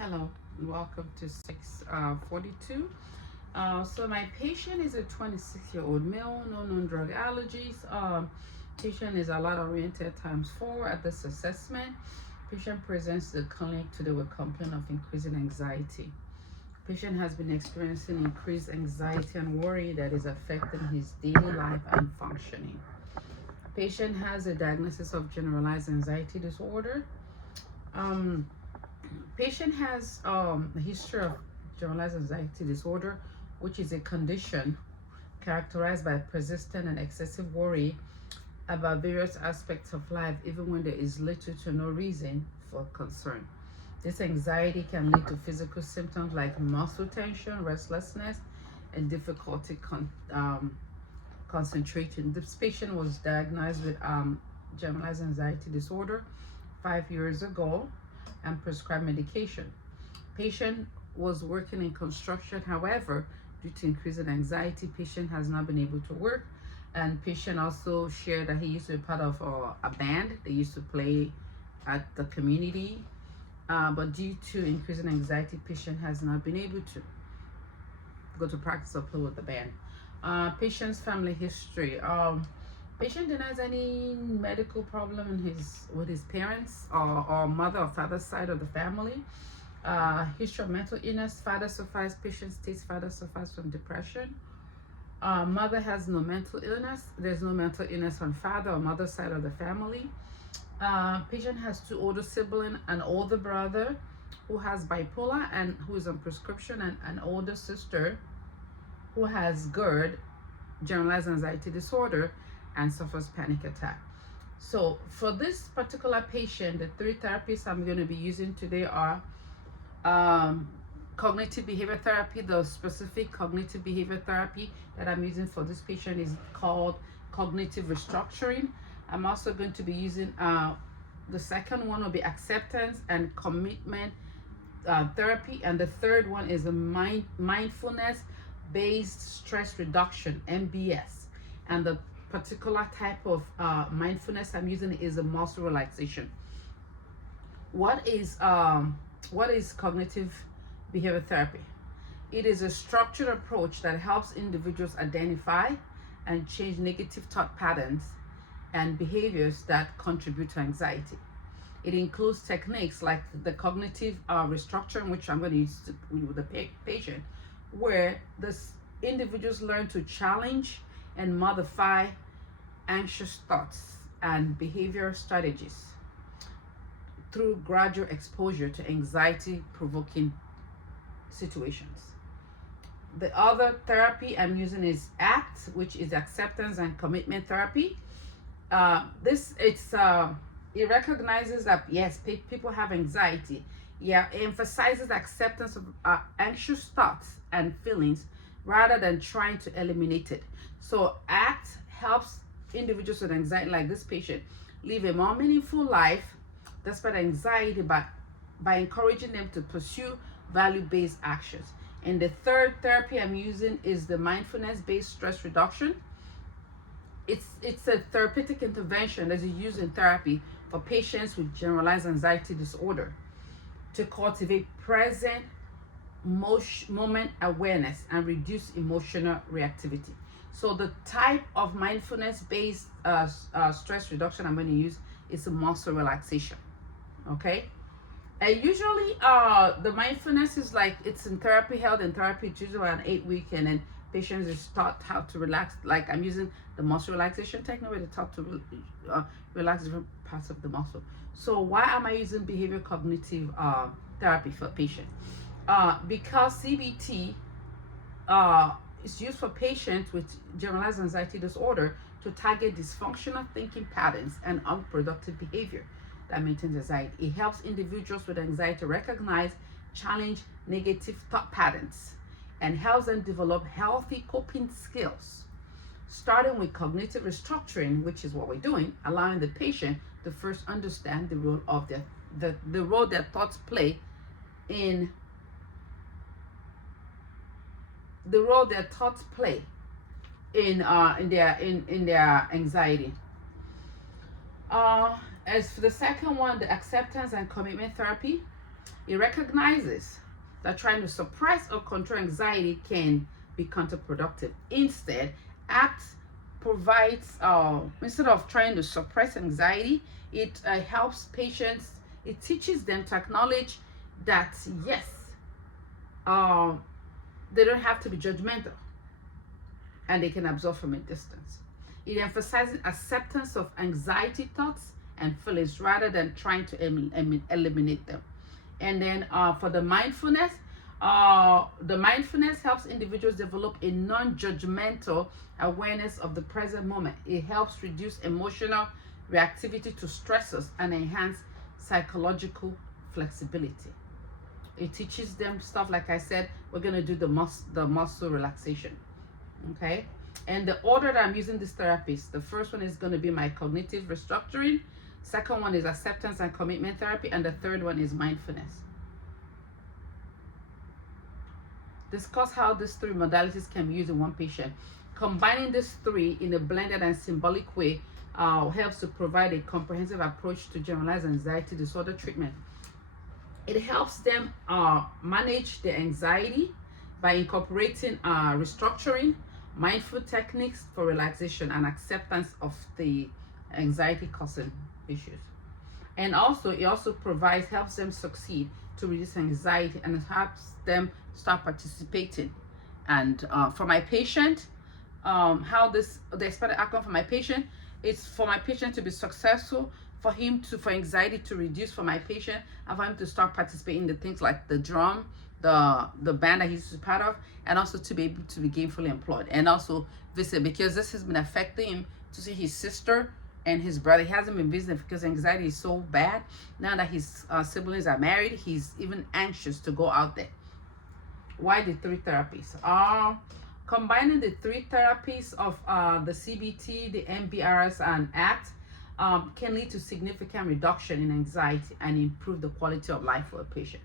Hello, welcome to 642. So my patient is a 26-year-old male, no known drug allergies. Patient is alert oriented times 4 at this assessment. Patient presents to the clinic today with complaint of increasing anxiety. Patient has been experiencing increased anxiety and worry that is affecting his daily life and functioning. Patient has a diagnosis of generalized anxiety disorder. Um, Patient has a history of generalized anxiety disorder, which is a condition characterized by persistent and excessive worry about various aspects of life, even when there is little to no reason for concern. This anxiety can lead to physical symptoms like muscle tension, restlessness, and difficulty concentrating. This patient was diagnosed with generalized anxiety disorder 5 years ago and prescribed medication. Patient was working in construction, however, due to increasing anxiety, patient has not been able to work. And patient also shared that he used to be part of a band. They used to play at the community, but due to increasing anxiety, patient has not been able to go to practice or play with the band. Patient's family history. Patient denies any medical problem with his parents or mother or father's side of the family. History of mental illness. Father suffers. Patient states father suffers from depression. Mother has no mental illness. There's no mental illness on father or mother's side of the family. Patient has two older siblings, an older brother who has bipolar and who is on prescription, and an older sister who has GERD, generalized anxiety disorder, and suffers panic attack. So for this particular patient, the three therapies I'm going to be using today are cognitive behavior therapy. The specific cognitive behavior therapy that I'm using for this patient is called cognitive restructuring. I'm also going to be using the second one will be acceptance and commitment therapy, and the third one is a mindfulness based stress reduction, MBS. And the particular type of mindfulness I'm using is a muscle relaxation. What is cognitive behavior therapy? It is a structured approach that helps individuals identify and change negative thought patterns and behaviors that contribute to anxiety. It includes techniques like the cognitive restructuring, which I'm going to use with the patient, where the individuals learn to challenge and modify anxious thoughts and behavior strategies through gradual exposure to anxiety provoking situations. The other therapy I'm using is ACT, which is acceptance and commitment therapy. It recognizes that yes, people have anxiety. Yeah, it emphasizes acceptance of anxious thoughts and feelings rather than trying to eliminate it. So ACT helps individuals with anxiety, like this patient, live a more meaningful life despite anxiety, but by encouraging them to pursue value-based actions. And the third therapy I'm using is the mindfulness-based stress reduction. It's a therapeutic intervention that is used in therapy for patients with generalized anxiety disorder to cultivate present moment awareness and reduce emotional reactivity. So the type of mindfulness-based stress reduction I'm going to use is a muscle relaxation. Okay. And usually the mindfulness is like, it's in therapy, held in therapy, it's usually around 8 weeks, and then patients is taught how to relax. Like I'm using the muscle relaxation technique where they're taught to relax different parts of the muscle. So why am I using behavior cognitive therapy for a patient? Because CBT is used for patients with generalized anxiety disorder to target dysfunctional thinking patterns and unproductive behavior that maintains anxiety. It helps individuals with anxiety recognize, challenge negative thought patterns, and helps them develop healthy coping skills. Starting with cognitive restructuring, which is what we're doing, allowing the patient to first understand the role of the role their thoughts play in their anxiety. As for the second one, the acceptance and commitment therapy, It recognizes that trying to suppress or control anxiety can be counterproductive. Instead, ACT provides, instead of trying to suppress anxiety, it helps patients, it teaches them to acknowledge that yes, they don't have to be judgmental and they can observe from a distance. It emphasizes acceptance of anxiety thoughts and feelings rather than trying to eliminate them. And then for the mindfulness helps individuals develop a non-judgmental awareness of the present moment. It helps reduce emotional reactivity to stressors and enhance psychological flexibility. It teaches them stuff like I said. We're going to do the muscle relaxation. Okay, and the order that I'm using this therapist, the first one is going to be my cognitive restructuring, second one is acceptance and commitment therapy, and the third one is mindfulness. Discuss how these three modalities can be used in one patient. Combining these three in a blended and symbolic way helps to provide a comprehensive approach to generalized anxiety disorder treatment. It helps them manage the anxiety by incorporating restructuring, mindful techniques for relaxation, and acceptance of the anxiety causing issues. And also, it also helps them succeed to reduce anxiety, and it helps them start participating. And for my patient, the expected outcome for my patient is for my patient to be successful, for anxiety to reduce for my patient, and for him to start participating in the things like the drum, the band that he's part of, and also to be able to be gainfully employed, and also visit, because this has been affecting him to see his sister and his brother. He hasn't been visiting because anxiety is so bad. Now that his siblings are married, he's even anxious to go out there. Why the three therapies? Combining the three therapies of the CBT, the MBRS, and ACT can lead to significant reduction in anxiety and improve the quality of life for a patient.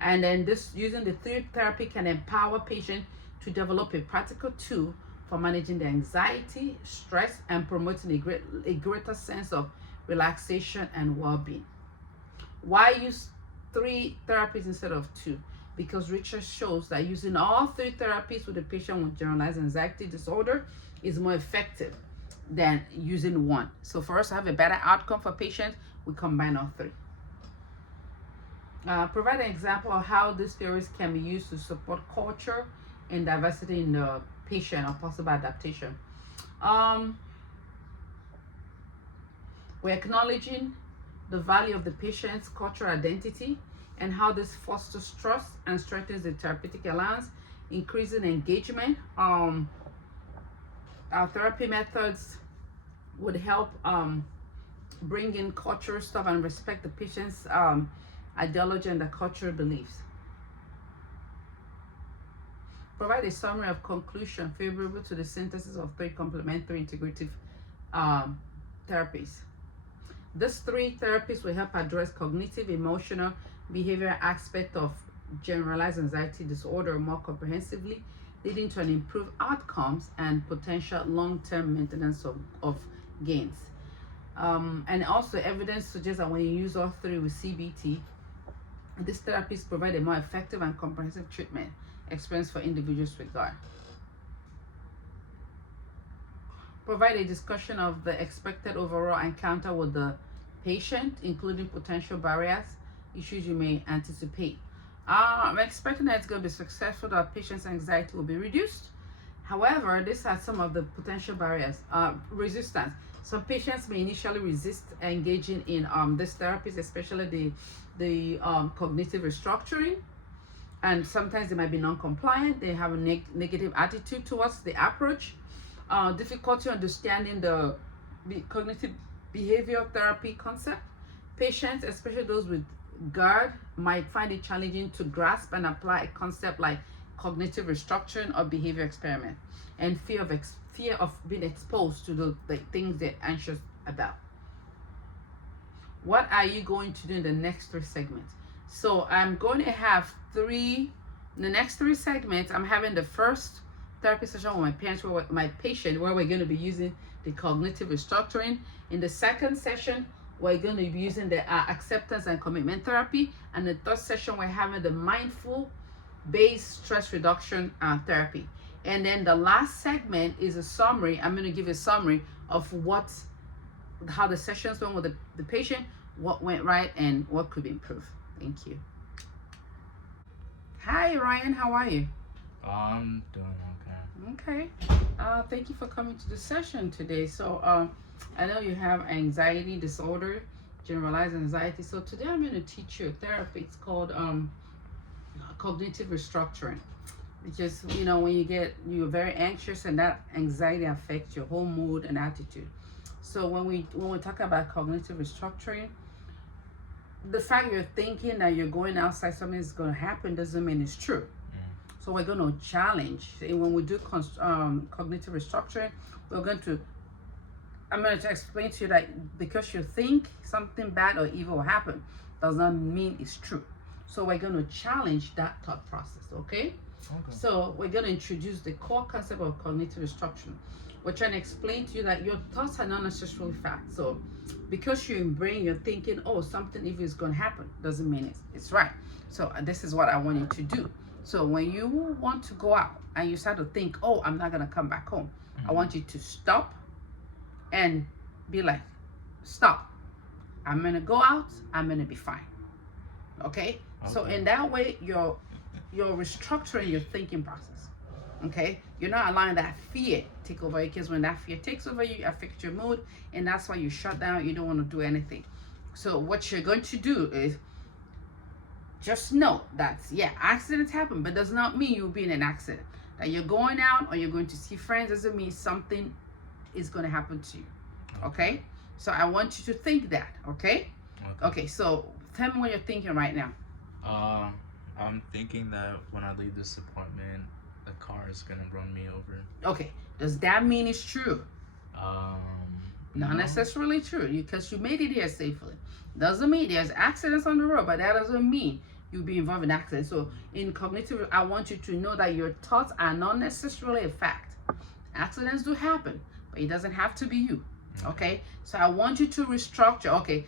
And then using the three therapy can empower patients to develop a practical tool for managing the anxiety, stress, and promoting a greater sense of relaxation and well-being. Why use three therapies instead of two? Because research shows that using all three therapies with a patient with generalized anxiety disorder is more effective than using one. So for us to have a better outcome for patients, we combine all three. Provide an example of how these theories can be used to support culture and diversity in the patient or possible adaptation. We're acknowledging the value of the patient's cultural identity and how this fosters trust and strengthens the therapeutic alliance, increasing engagement. Our therapy methods would help bring in cultural stuff and respect the patient's ideology and the cultural beliefs. Provide a summary of conclusion favorable to the synthesis of three complementary integrative therapies. These three therapies will help address cognitive, emotional, behavioral aspect of generalized anxiety disorder more comprehensively, leading to an improved outcomes and potential long-term maintenance of gains. And also evidence suggests that when you use all three with CBT, these therapies provide a more effective and comprehensive treatment experience for individuals with GAR. Provide a discussion of the expected overall encounter with the patient, including potential barriers, issues you may anticipate. I'm expecting that it's going to be successful, that patient's anxiety will be reduced. However, these are some of the potential barriers. Resistance. Some patients may initially resist engaging in these therapies, especially the cognitive restructuring, and sometimes they might be non-compliant. They have a negative attitude towards the approach. Difficulty understanding the cognitive behavioral therapy concept. Patients, especially those with GERD, might find it challenging to grasp and apply a concept like cognitive restructuring or behavior experiment, and fear of being exposed to the things they're anxious about. What are you going to do in the next three segments? So I'm going to have the next three segments. I'm having the first therapy session with my patient where we're going to be using the cognitive restructuring. In the second session, we're going to be using the acceptance and commitment therapy. And the third session, we're having the mindful based stress reduction therapy. And then the last segment is a summary. I'm going to give a summary of how the sessions went with the patient, what went right, and what could be improved. Thank you. Hi, Ryan. How are you? I'm doing okay. Okay. Thank you for coming to the session today. So, I know you have anxiety disorder, generalized anxiety. So today I'm going to teach you a therapy. It's called cognitive restructuring. Because when you're very anxious, and that anxiety affects your whole mood and attitude. So when we talk about cognitive restructuring, the fact you're thinking that you're going outside, something is going to happen, doesn't mean it's true. So we're going to challenge. When we do cognitive restructuring, I'm going to explain to you that because you think something bad or evil will happen, does not mean it's true. So we're going to challenge that thought process, okay? So we're going to introduce the core concept of cognitive restructuring. We're trying to explain to you that your thoughts are not necessarily facts. So because you're in brain, you're thinking, oh, something evil is going to happen, doesn't mean it's right. So this is what I want you to do. So when you want to go out and you start to think, oh, I'm not going to come back home, I want you to stop and be like, stop. I'm going to go out. I'm going to be fine. Okay? So in that way, you're restructuring your thinking process. Okay? You're not allowing that fear take over you, because when that fear takes over you, it affects your mood, and that's why you shut down. You don't want to do anything. So what you're going to do is just know that, accidents happen, but does not mean you'll be in an accident. That you're going out or you're going to see friends doesn't mean something is going to happen to you. Okay? So I want you to think that. Okay? Okay, so tell me what you're thinking right now. I'm thinking that when I leave this apartment, the car is gonna run me over. Okay, does that mean it's true? Not No. necessarily true, because you made it here safely. Doesn't mean there's accidents on the road, but that doesn't mean you'll be involved in accidents. So in cognitive, I want you to know that your thoughts are not necessarily a fact. Accidents do happen, but it doesn't have to be you. Okay, so I want you to restructure. Okay,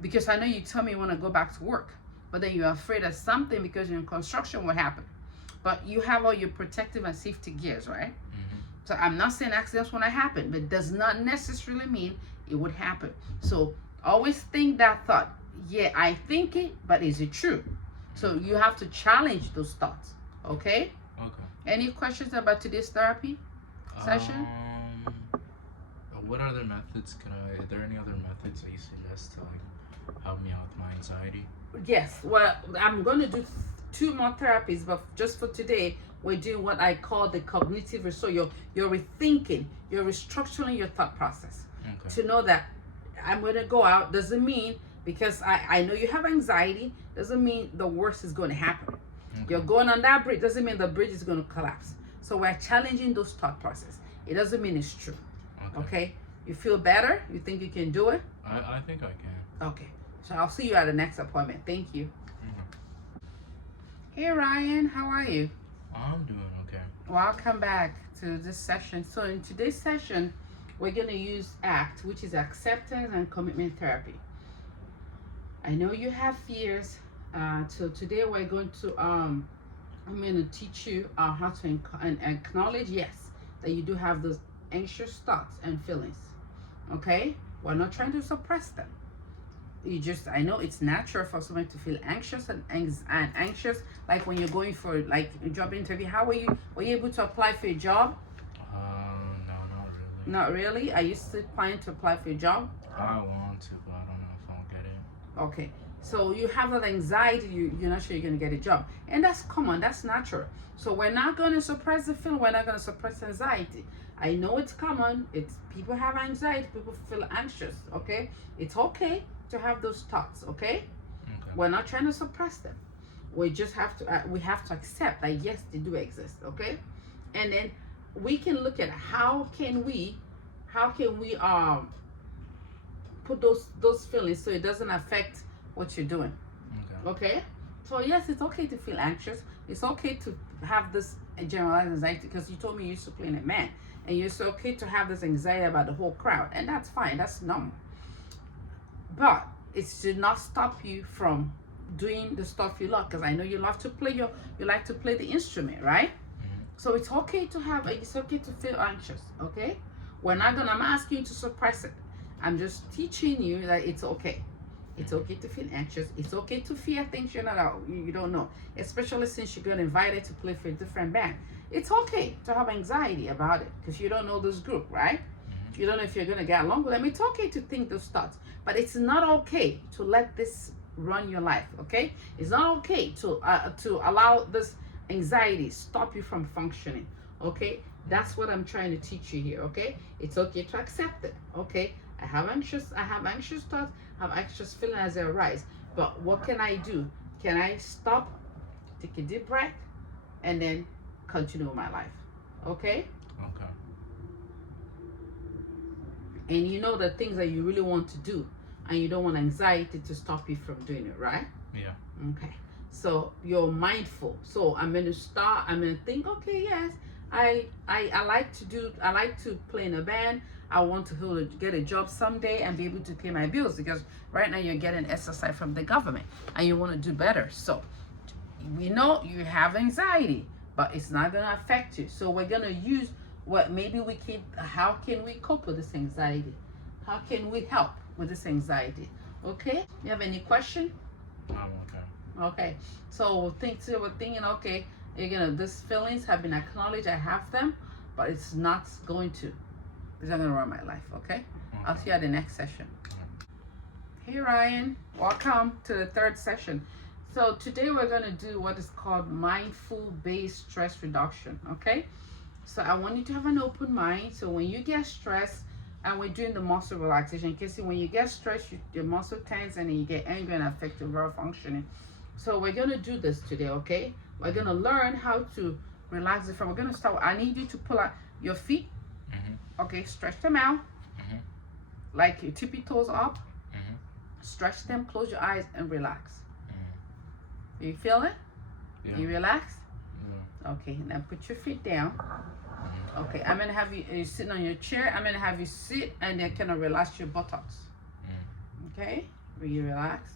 because I know you tell me you want to go back to work, but then you're afraid of something because you're in construction will happen. But you have all your protective and safety gears, right? So I'm not saying accidents will not happen, but it does not necessarily mean it would happen. So always think that thought. Yeah, I think it, but is it true? So you have to challenge those thoughts. Okay? Okay. Any questions about today's therapy session? What other methods are there any other methods that you suggest to help me out with my anxiety? Yes. Well, I'm going to do 2 more therapies, but just for today, we're doing what I call the cognitive. So you're rethinking, you're restructuring your thought process. To know that I'm going to go out doesn't mean, because I know you have anxiety, doesn't mean the worst is going to happen. You're going on that bridge, doesn't mean the bridge is going to collapse. So we're challenging those thought processes. It doesn't mean it's true. Okay? You feel better? You think you can do it? I think I can. Okay. So I'll see you at the next appointment. Thank you. Hey, Ryan. How are you? I'm doing okay. Welcome back to this session. So in today's session, we're going to use ACT, which is acceptance and commitment therapy. I know you have fears. So today we're going to, I'm going to teach you how to acknowledge, yes, that you do have those anxious thoughts and feelings. Okay? We're not trying to suppress them. I know it's natural for someone to feel anxious and anxious, like when you're going for like a job interview. How were you able to apply for a job? No, not really. Not really? Are you still planning to apply for a job? I want to, but I don't know if I'll get it. Okay. So you have that anxiety, you're not sure you're going to get a job. And that's common, that's natural. So we're not going to suppress the feeling, we're not going to suppress anxiety. I know it's common, people have anxiety, people feel anxious, okay? It's okay to have those thoughts, okay? We're not trying to suppress them. We just have to, we have to accept that yes, they do exist, okay? And then we can look at how can we put those feelings so it doesn't affect what you're doing. Okay? So yes, it's okay to feel anxious. It's okay to have this generalized anxiety, because you told me you used to play in a man, and it's okay to have this anxiety about the whole crowd, and that's fine. That's normal. but it should not stop you from doing the stuff you love, because I know you love to play you like to play the instrument, right? So it's okay to feel anxious, okay? I'm not asking you to suppress it. I'm just teaching you that it's okay. It's okay to feel anxious. It's okay to fear things you don't know, especially since you got invited to play for a different band. It's okay to have anxiety about it because you don't know this group, right? You don't know if you're gonna get along with them. It's okay to think those thoughts, but it's not okay to let this run your life, okay? It's not okay to allow this anxiety stop you from functioning, okay? That's what I'm trying to teach you here, okay? It's okay to accept it, okay? I have anxious thoughts, I have anxious feelings as they arise, but what can I do? Can I stop, take a deep breath, and then continue my life, okay? Okay. And you know the things that you really want to do, and you don't want anxiety to stop you from doing it, right? Yeah. Okay. So you're mindful. So I'm gonna think, okay, yes, I like to play in a band. I want to get a job someday and be able to pay my bills, because right now you're getting SSI from the government and you want to do better. So we know you have anxiety, but it's not gonna affect you. So we're gonna use how can we cope with this anxiety? How can we help with this anxiety? Okay? You have any question? Okay. Okay, so we're thinking, okay, these feelings have been acknowledged, I have them, but it's not going to run my life, okay? I'll see you at the next session. Hey Ryan, welcome to the third session. So today we're going to do what is called mindful based stress reduction, okay? So I want you to have an open mind. So when you get stressed, and we're doing the muscle relaxation, in case when you get stressed, your muscle tense and then you get angry and affect your overall functioning. So we're going to do this today, okay? We're going to learn how to relax it from. We're going to start. I need you to pull out your feet. Okay, stretch them out. Like your tippy toes up. Stretch them, close your eyes, and relax. You feel it? Yeah. You relax? Yeah. Okay, now put your feet down. Okay, I'm going to have you're sitting on your chair. I'm going to have you sit and then kind of relax your buttocks. Okay, will you relax?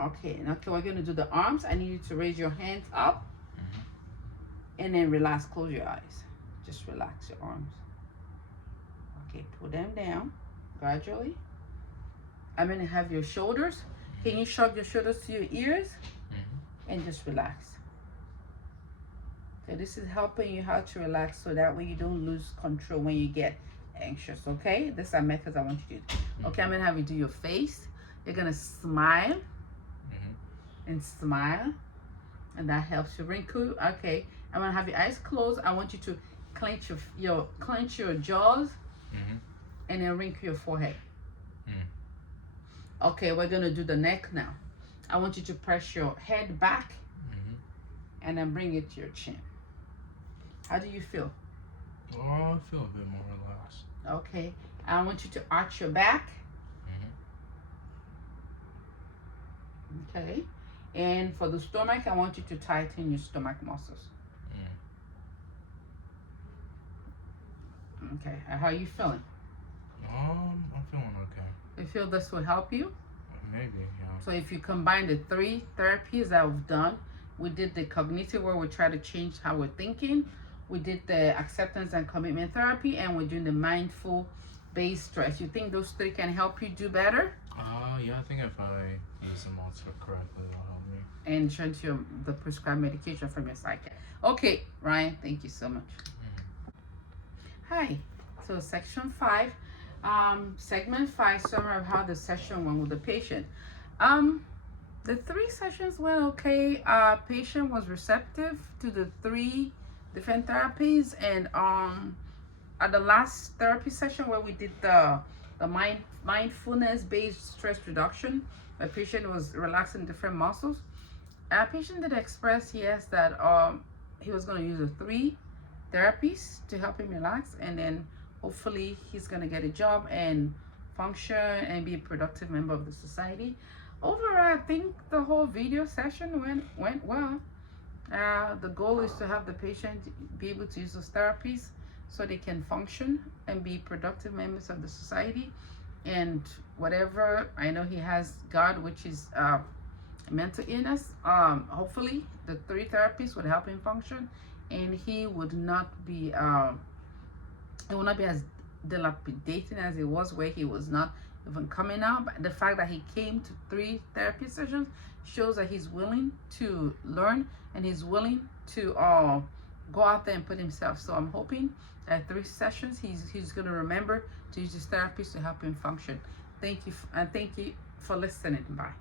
Okay, we're going to do the arms. I need you to raise your hands up and then relax, close your eyes. Just relax your arms. Okay, pull them down gradually. I'm going to have your shoulders. Can you shrug your shoulders to your ears? And just relax. So this is helping you how to relax so that way you don't lose control when you get anxious, okay? These are methods I want you to do. Okay, I'm going to have you do your face. You're going to smile and smile, and that helps you wrinkle. Okay, I'm going to have your eyes closed. I want you to clench your jaws and then wrinkle your forehead. Okay, we're going to do the neck now. I want you to press your head back and then bring it to your chin. How do you feel? Oh, I feel a bit more relaxed. Okay, I want you to arch your back. Okay, and for the stomach, I want you to tighten your stomach muscles. Okay, how are you feeling? I'm feeling okay. You feel this will help you? Maybe, yeah. So if you combine the 3 therapies that we've done, we did the cognitive where we try to change how we're thinking. We did the acceptance and commitment therapy, and we're doing the mindful based stress. You think those 3 can help you do better? Yeah, I think if I use them all correctly, it'll help me. And turn to the prescribed medication from your psychiatrist. Okay, Ryan, thank you so much. Hi, so section 5, segment 5, summary of how the session went with the patient. The 3 sessions went okay. Patient was receptive to the 3 different therapies, and at the last therapy session where we did the mindfulness based stress reduction, the patient was relaxing different muscles. Our patient did express that he was going to use the 3 therapies to help him relax, and then hopefully he's going to get a job and function and be a productive member of the society. Overall, I think the whole video session went well. The goal is to have the patient be able to use those therapies so they can function and be productive members of the society. and whatever, I know he has God, which is mental illness. Hopefully the 3 therapists would help him function, and he would not be it will not be as dilapidating as it was, where he was not even coming out. But the fact that he came to 3 therapy sessions shows that he's willing to learn, and he's willing to go out there and put himself. So I'm hoping at 3 sessions he's going to remember to use his therapist to help him function. Thank you, and thank you for listening. Bye.